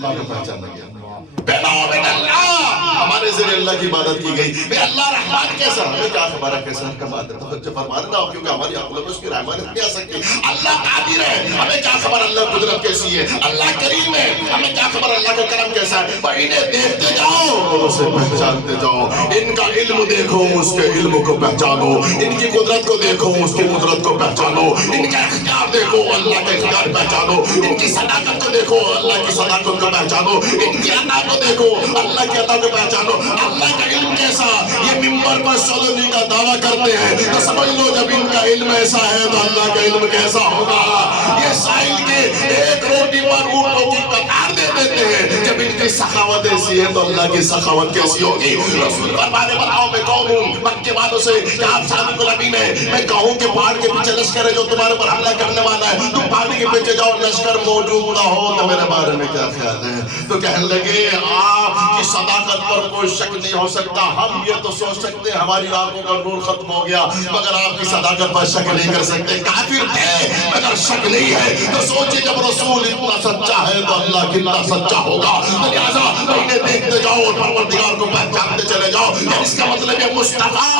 اللہ کو پہچانا گیا. ہمارے ذریعے اللہ کی عبادت کی گئی. اللہ رحمان کیسا, ہمیں کیا خبر ہے کیسا کا بات ہے, توجہ فرما رہے نا, کیونکہ ہماری عقلوں میں اس کی رحمانیت نہیں آ سکتی. اللہ قادر ہے, ہمیں کیا خبر اللہ قدرت کیسی ہے. اللہ کریم ہے, ہمیں کیا خبر اللہ کا کرم کیسا ہے. پر انہیں دیکھتے جاؤ اور اسے پہچانتے جاؤ. ان کا علم دیکھو, اس کے علم کو پہچانو. ان کی قدرت کو دیکھو, اس کی قدرت کو پہچانو. ان کا اختیار دیکھو, اللہ کا اختیار پہچانو. ان کی صداقت کو دیکھو, اللہ کی صداقت کو پہچانو. ان کی عطا کو دیکھو, اللہ کی عطا کو پہچانو. اللہ کا علم کیسا, یہ منبر پر سولونی کا دعویٰ کرتے ہیں, تو سمجھ لو جب ان کا علم ایسا ہے تو اللہ کا علم کیسا ہوگا. یہ سائل کے ایک روٹی پر اونٹوں کی قطار دے دیتے ہیں. جب ان کی سخاوت ایسی ہے تو اللہ کی سخاوت کیسی ہوگی. رسول فرمانے بتاؤ میں کون ہوں, مکے والوں سے کہ آپ صادق الامین ہیں. میں کہوں کہ پہاڑ کے پیچھے لشکر ہے جو تمہارے پر حملہ کرنے والا ہے, تم پہاڑ کے پیچھے جاؤ, لشکر موجود نہ ہو تو میرے بارے میں کیا خیال ہے. تو کہنے لگے آپ کی صداقت پر کوئی شک نہیں ہو سکتا. ہم یہ تو سوچ سکتے ہیں ہماری آنکھوں کا نور ختم ہو گیا, مگر آپ کی صداقت پر شک نہیں کر سکتے. کافر تھے مگر شک نہیں ہے. تو سوچے جب رسول اتنا سچا ہے تو اللہ کتنا سچا ہوگا. لہذا انہیں دیکھتے جاؤ اور پروردگار کو پہچانتے چلے جاؤ. اس کا مطلب یہ مصطفیٰ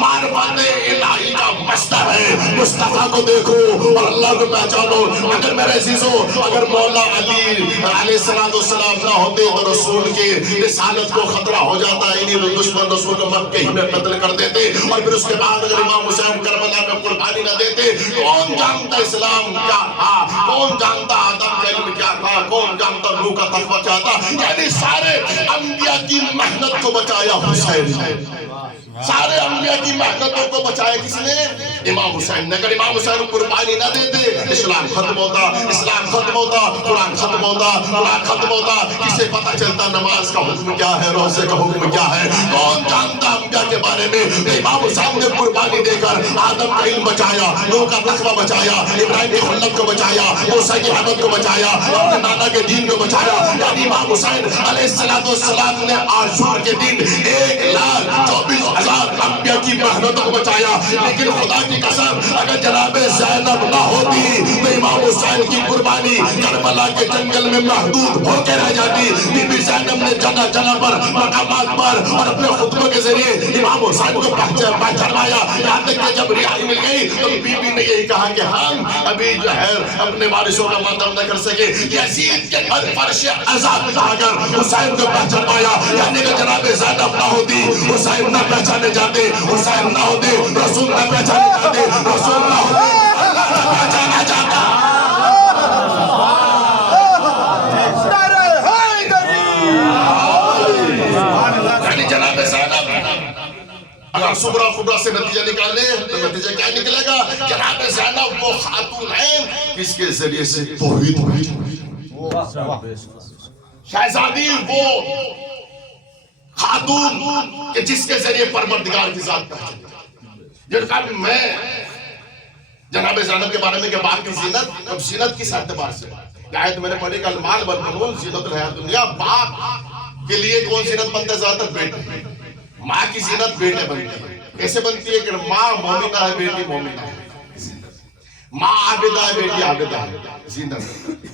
معرفت الہی کا مصدر ہے. مصطفیٰ کو دیکھو اور اللہ کو پہچانو. اگر میرے عزیزو, اگر مولا علی علیہ السلام نہ ہوتے تو رسول کی رسالت کو خطرہ ہو جاتا. انہیں دشمن رسول کو مکہ ہی میں قتل کر دیتے, اور پھر اس کے بعد اگر امام حسین کربلا میں قربانی نہ دیتے, کون جانتا اسلام کیا تھا, کون جانتا آدم کا علم کیا تھا, کون جانتا نوح کا تقویٰ کیا تھا. یعنی سارے انبیاء کی محنت کو بچایا حسین نے. سارے انبیاء کی محنتوں کو بچایا کس نے, امام حسین نے. اگر امام حسین قربانی نہ دیتے اسلام ختم ہوتا, اسلام ختم ہوتا, قرآن ختم ہوتا, قرآن ختم ہوتا. کسے پتہ چلتا نماز کا حکم کیا ہے, روزے کا حکم کیا ہے, کون جانتا انبیاء کے بارے میں. امام حسین نے قربانی دے کر آدم کا علم بچایا, نوح کا تقویٰ بچایا, ابراہیم کی خلت کو بچایا, موسیٰ کی حمد کو بچایا, اپنے نانا کے دین کو بچایا. یعنی امام حسین علیہ السلام نے عاشور کے دن 1,24,000 انبیاء کی محنتوں کو بچایا. لیکن خدا کی قسم اگر جناب زینب نہ ہوتی تو امام حسین کی قربانی کربلا کے جنگل میں محدود ہو کے رہ جاتی. بی بی زینب نے جگہ جگہ پر, مقامات پر اور اپنے خطبوں کے ذریعے امام حسین کو پہچانوایا. یہاں تک کہ جب رہائی مل گئی تو بی بی نے یہی کہا کہ ہم ابھی جو ہے اپنے وارثوں کا ماتم نہ کر سکے. یزید کے گھر فرش عذاب میں آ کر حسین کو پہچانوایا. یعنی کہ جناب زینب نہ ہوتی, حسین نہ پہچانے جاتے, حسین نہ ہوتے, رسول نہ پہچانے جاتے, رسول نہ ہوتے, اللہ نہ پہچانا جاتا. یعنی جناب زینب اگر صبرا خبرا سے نتیجہ نکالنے تو نتیجہ کیا نکلے گا, جناب زینب وہ خاتون ہیں کس کے ذریعے سے توحید ہوئی. شہزادی وہ خاتون کہ جس کے ذریعے پروردگار کی ذات پہچانی. جن کا میں جناب زینب کے بارے میں کہ باپ کی زینت, اب زینت کس اعتبار سے, آیت میں نے پڑھی کہ المال والبنون زینت الحیات الدنیا. باپ کے لیے کون زینت بنتا ہے, زیادہ تر بیٹے. ماں کی زینت بیٹے بنتی ہے. کیسے بنتی ہے کہ ماں مومنہ ہے, بیٹی مومنہ ہے, ماں عابدہ ہے, بیٹی عابدہ ہے, زینت.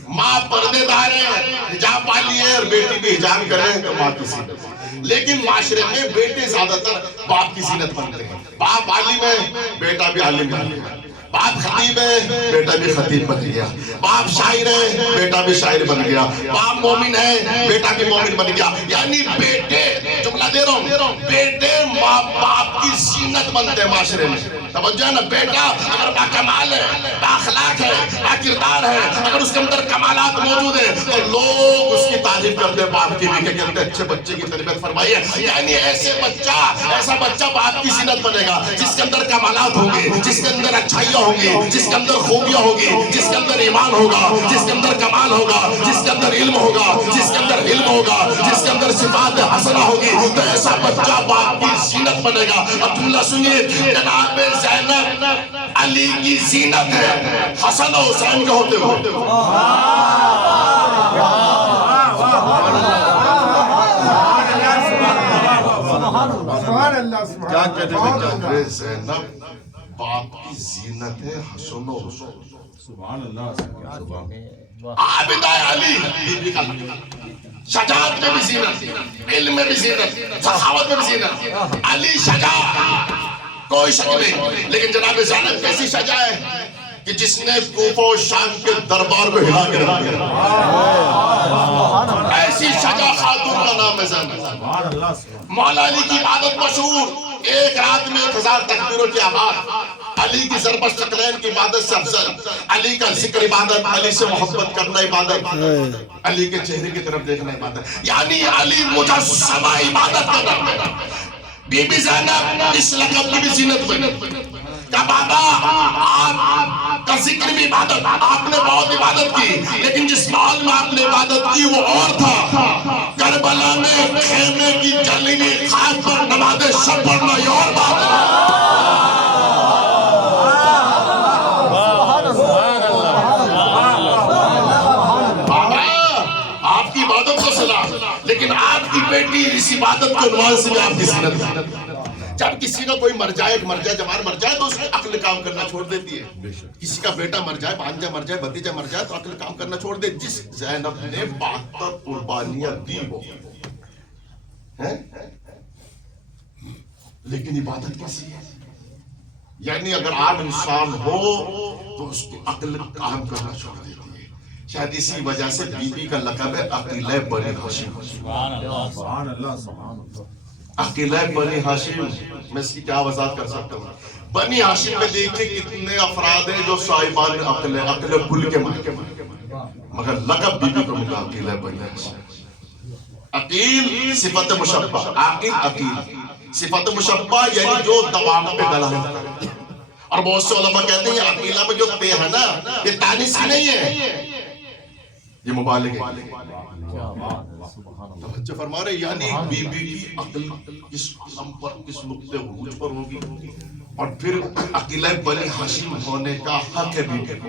ماں پردے دار ہے, حجاب والی ہے, اور بیٹی بھی حجاب کرے تو ماں کی زینت. لیکن معاشرے میں بیٹے زیادہ تر باپ کی زینت بنتے ہیں. باپ عالم ہے, بیٹا بھی عالم بن گیا. باپ خطیب ہے, بیٹا بھی خطیب بن گیا. باپ شاعر ہے, بیٹا بھی شاعر بن گیا. باپ مومن ہے, بیٹا بھی مومن بن گیا. یعنی بیٹے, جملہ دے رہا ہوں, بیٹے ماں باپ کی زینت بنتے ہیں معاشرے میں. توجہ ہے نا, بیٹا اگر با کمال ہے, با اخلاق ہے, با کردار ہے, اگر اس کے اندر کمالات موجود ہیں تو لوگ اس کی تعریف کرتے ہیں باپ کی بھی, کہ کہتے ہیں اچھے بچے کی تربیت فرمائی ہے. یعنی ایسا بچہ باپ کی زینت بنے گا جس کے اندر کمالات ہوں گے, جس کے اندر اچھائیاں ہوں گی, جس کے اندر خوبیاں ہوگی, جس کے اندر ایمان ہوگا, جس کے اندر کمال ہوگا, جس کے اندر علم ہوگا, جس کے اندر علم ہوگا, جس کے اندر صفات حسنہ ہوگی, تو ایسا بچہ باپ کی زینت بنے گا. اب جملہ سنیے, جناب زینب علی کی زینت ہے, حسن و حسین کے ہوتے ہوئے. کیا کہتے ہیں, زینب باپ کی زینت ہے, حسن و حسین. سبحان اللہ عابدہ علی بی بی کا شجاعت میں بھی زینت، علم میں بھی زینت، سخاوت میں بھی زینت. علی شجاع کوئی شک نہیں، لیکن جناب زینب کیسی شجاع ہے کہ جس نے کوفہ و شام کے دربار کو ہلا کے رکھ دیا. ایسی شجاع خاتون کا نام ہے زینب. مولا علی کی عبادت مشہور، ایک رات میں 1000 تکبیروں کی آواز. علی کی ضرب الثقلین کی عبادت سے افضل، علی کا ذکر عبادت، علی سے محبت کرنا عبادت، علی کے چہرے کی طرف دیکھنا عبادت، یعنی علی مجسمہ عبادت کا نام ہے. بی بی زینب اس لقب کی بھی زینت بنی کہ بابا آپ کا ذکر بھی عبادت، آپ نے بہت عبادت کی، لیکن جس مال میں آپ نے عبادت کی وہ اور تھا. کربلا میں خیمے کی جلی ہوئی خاک پر نماز شب پڑھنا یہ اور بات ہے. لیکن آپ کی بیٹی اس عبادت کو عنوان سے بھی آپ کی زینت ہے. جب کسی کا کوئی مر جائے، جوان مر جائے تو اس کی عقل کام کرنا چھوڑ دیتی ہے. کسی کا بیٹا مر جائے، بھانجا مر جائے، بھتیجا مر جائے تو عقل کام کرنا چھوڑ دے. جس زینب نے 72 قربانیاں دی وہ لیکن عبادت کیسی ہے؟ یعنی اگر آپ انسان ہو تو اس کی عقل کام کرنا چھوڑ دیتی ہے. شاید اسی وجہ سے بی بی کا لقب ہے عقیلہ بنی ہاشم. سبحان اللہ سبحان اللہ. عقیلہ بنی ہاشم میں اس کی کیا وضاحت کر سکتا ہوں. بنی ہاشم میں دیکھیں کتنے افراد ہیں جو صاحبان عقل ہیں، عقل کل کے مالک، مگر لقب بی بی کو ملا عقیلہ بنی ہاشم. عقیل صفت مشبہ، عاقل عقیل صفت مشبہ یعنی جو دوام پہ دلالت کرے. اور بہت سے علماء کہتے ہیں یہ عقیلہ میں جو تے ہے نا یہ تانیث نہیں ہے، یہ مبالغ ہے. توجہ فرما رہے یعنی بی بی کی عقل کس قسم پر، کس نقطے عروج پر ہوگی. اور پھر عقیلہ بنی ہاشم ہونے کا حق ہے بی بی کو،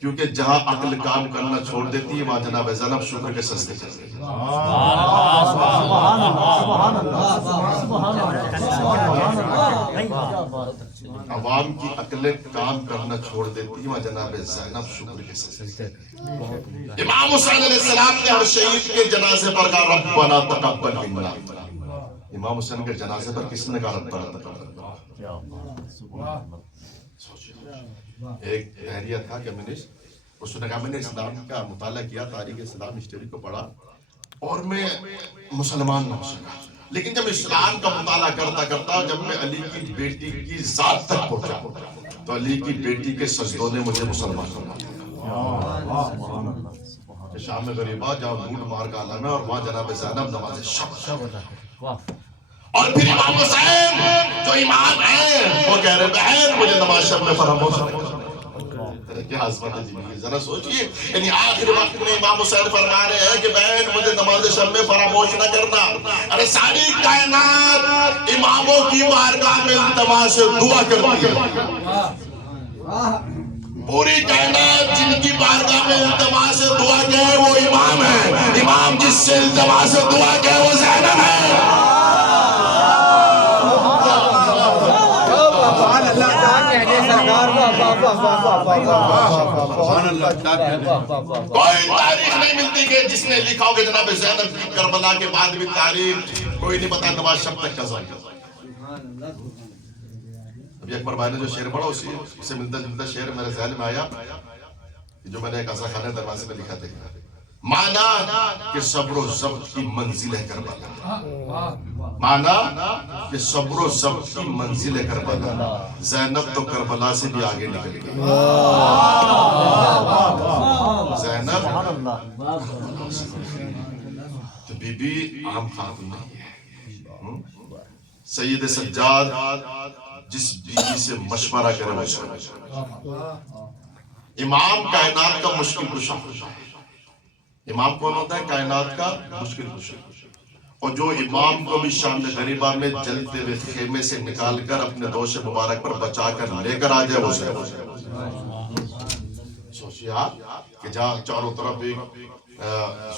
کیونکہ جہاں عقل کام کرنا چھوڑ دیتی ہے وہاں جناب زینب شکر کے سجدے کرتی ہے. عوام کی عقلیں کام کرنا چھوڑ دیتی ہے وہاں جناب زینب شکر کے سجدے. امام حسین علیہ السلام نے ہر شہید کے جنازے پر کہا ربنا تقبل منا. امام حسین کے جنازے پر کس نے کہا ربنا تقبل منا؟ ایک بحریہ تھا کمیونسٹ، اس نے کہا میں نے اسلام کا مطالعہ کیا، تاریخ اسلام ہسٹری کو پڑھا اور میں مسلمان نہ ہو سکا، لیکن جب اسلام کا مطالعہ کرتا کرتا جب میں علی کی بیٹی کی ذات تک پہنچا تو علی کی بیٹی کے سجدوں نے مجھے مسلمان بنا دیا. شام میں غریبہ جہاں لوٹ مار کا عالم ہے اور وہاں جناب زینب نماز شب. اور پھر امام حسین جو امام ہیں وہ کہہ رہے بہن مجھے نماز شب میں فراموش نہ کرنا. کیا عظمت ہے جی، ذرا سوچئے. یعنی آخر وقت میں امام حسین فرما رہے ہیں کہ بہن مجھے نماز شب میں فراموش نہ کرنا. ارے ساری کائنات اماموں کی بارگاہ میں التماس سے دعا کرتی ہے. پوری کائنات جن کی بارگاہ میں التماس سے دعا گئے وہ امام ہے. امام جس سے التماس سے دعا گئے وہ زینب ہے. کوئی تاریخ نہیں ملتی کہ جس نے لکھا ہو کہ جناب زینب کی کربلا کے بعد بھی تاریخ کوئی نہیں پتا نماز شب تک کا ظاہر. ابھی اکبر بھائی نے جو شعر پڑھا اسی سے ملتا جلتا شعر میرے ذہن میں آیا جو میں نے ایک عصا خانہ دروازے میں لکھا تھا. مانا کہ صبر و ضبط کی منزل ہے کربلا، مانا کہ صبر و ضبط کی منزل ہے کربلا، زینب تو کربلا سے بھی آگے نکل گئی. زینب تو بی بی عام خاتون نہیں ہے. سید سجاد جس بیوی سے مشورہ کرے وہ امام کائنات کا مشکل کشا. امام کون ہوتا ہے؟ کائنات کا مشکل کشا. اور جو امام کو بھی شام غریبہ میں جلتے ہوئے خیمے سے نکال کر اپنے دوش مبارک پر بچا کر لے کر آ جائے وہ زینب. سوچیے آپ کہ جہاں چاروں طرف ایک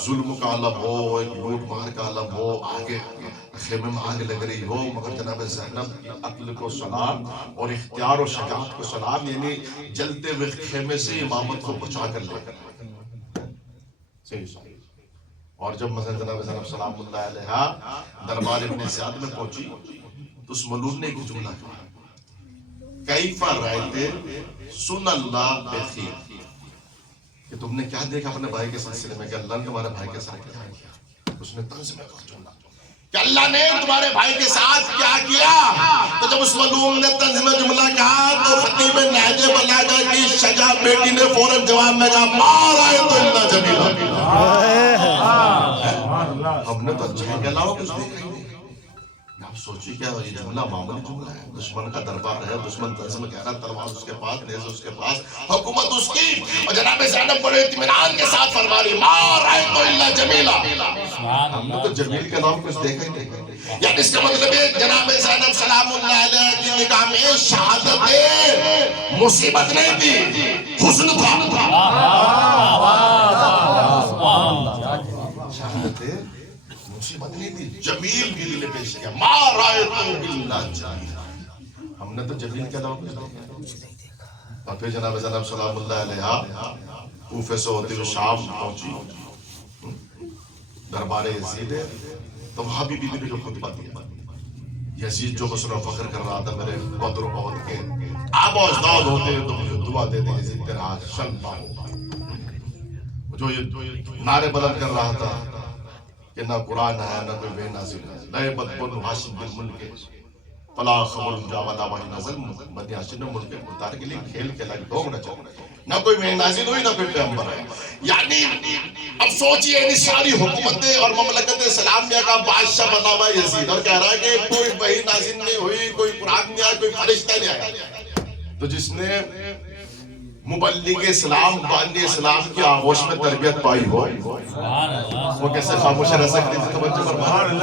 ظلم کا عالم ہو، ایک لوٹ مار کا عالم ہو، آگے خیمے میں آگ لگ رہی ہو، مگر جناب زینب کی عقل کو سلام اور اختیار و شجاعت کو سلام، یعنی جلتے ہوئے خیمے سے امامت کو بچا کر لے کر صحیح صحیح۔ اور جب مثلا جناب زینب سلام اللہ علیہا دربار ابن زیاد میں پہنچی تو اس ملون نے ایک جملہ کہا، کیف رأیت سن اللہ بخیر، کہ تم نے کیا دیکھا اپنے بھائی کے سلسلے میں، کہ اللہ نے تمہارے بھائی کے ساتھ کیا کیا؟ اس نے طنز میں کہا کہ اللہ نے تمہارے بھائی کے ساتھ کیا کیا؟ تو جب اس ملوم نے طنز میں جملہ کہا تو خطیب نہج بلاغہ کی شجاع بیٹی نے فوراً جواب میں کہا ما رأیت الا جمیلا۔ ہم نے تو اچھا کے علاوہ کچھ دیکھا ہی نہیں۔ آپ سوچی کیا یہ جملہ معمولی جملہ ہے، دشمن کا دربار ہے، دشمن طنز میں کہہ رہا ہے، تلوار اس کے پاس، نیزہ اس کے پاس، حکومت اس کی، اور جناب زینب بڑے اطمینان کے ساتھ فرما رہی ما رأیت الا جمیلا، ہم نے تو جمیل کے نام کچھ دیکھا ہی نہیں۔ یعنی اس کا مطلب ہے جناب زینب سلام اللہ علیہ کی نکاح میں شہادت مصیبت نہیں تھی، حسن تھا۔ شہادت مصیبت نہیں تھی، جمیل بھی دل پیش کیا، ما رأیت الا جمیلا، ہم نے تو جمیل کے نام کچھ دیکھا۔ اور پھر جناب زینب سلام اللہ علیہ کوفے سے ہوتے ہوئے شام پہنچی دربار یزید ہے، تو وہاں بھی بیوی نے جو خطبہ دیا، یزید جو حسن و فخر کر رہا تھا میرے بدر و احد کے آبا و اجداد ہوتے تو مجھے دعا دیتے یزید تیرا شن پاؤ، جو یہ نعرے بلند کر رہا تھا کہ نہ قرآن ہے نہ کوئی بے نازل ہے، نئے بدبن ہاشم بن ملک فلا خبر جاولا وحی نزل، بنی ہاشم نے ملک مختار کے لیے کھیل کے لگ ڈوگ نہ چل، نہ کوئی بے نازل ہوئی نہ کوئی پیغمبر ہے۔ یعنی اب سوچئے یعنی ساری حکومتیں اور مملکت اسلامیہ کا بادشاہ بنا ہوا یزید، اور کہہ رہا ہے کہ کوئی وحی نازل نہیں ہوئی، کوئی قرآن نہیں آیا، کوئی فرشتہ نہیں آیا۔ تو جس نے مبلغ اسلام بانی اسلام کی آغوش میں تربیت پائی ہو وہ کیسے خاموش رہ سکتی تھی؟ توجہ فرمائیں۔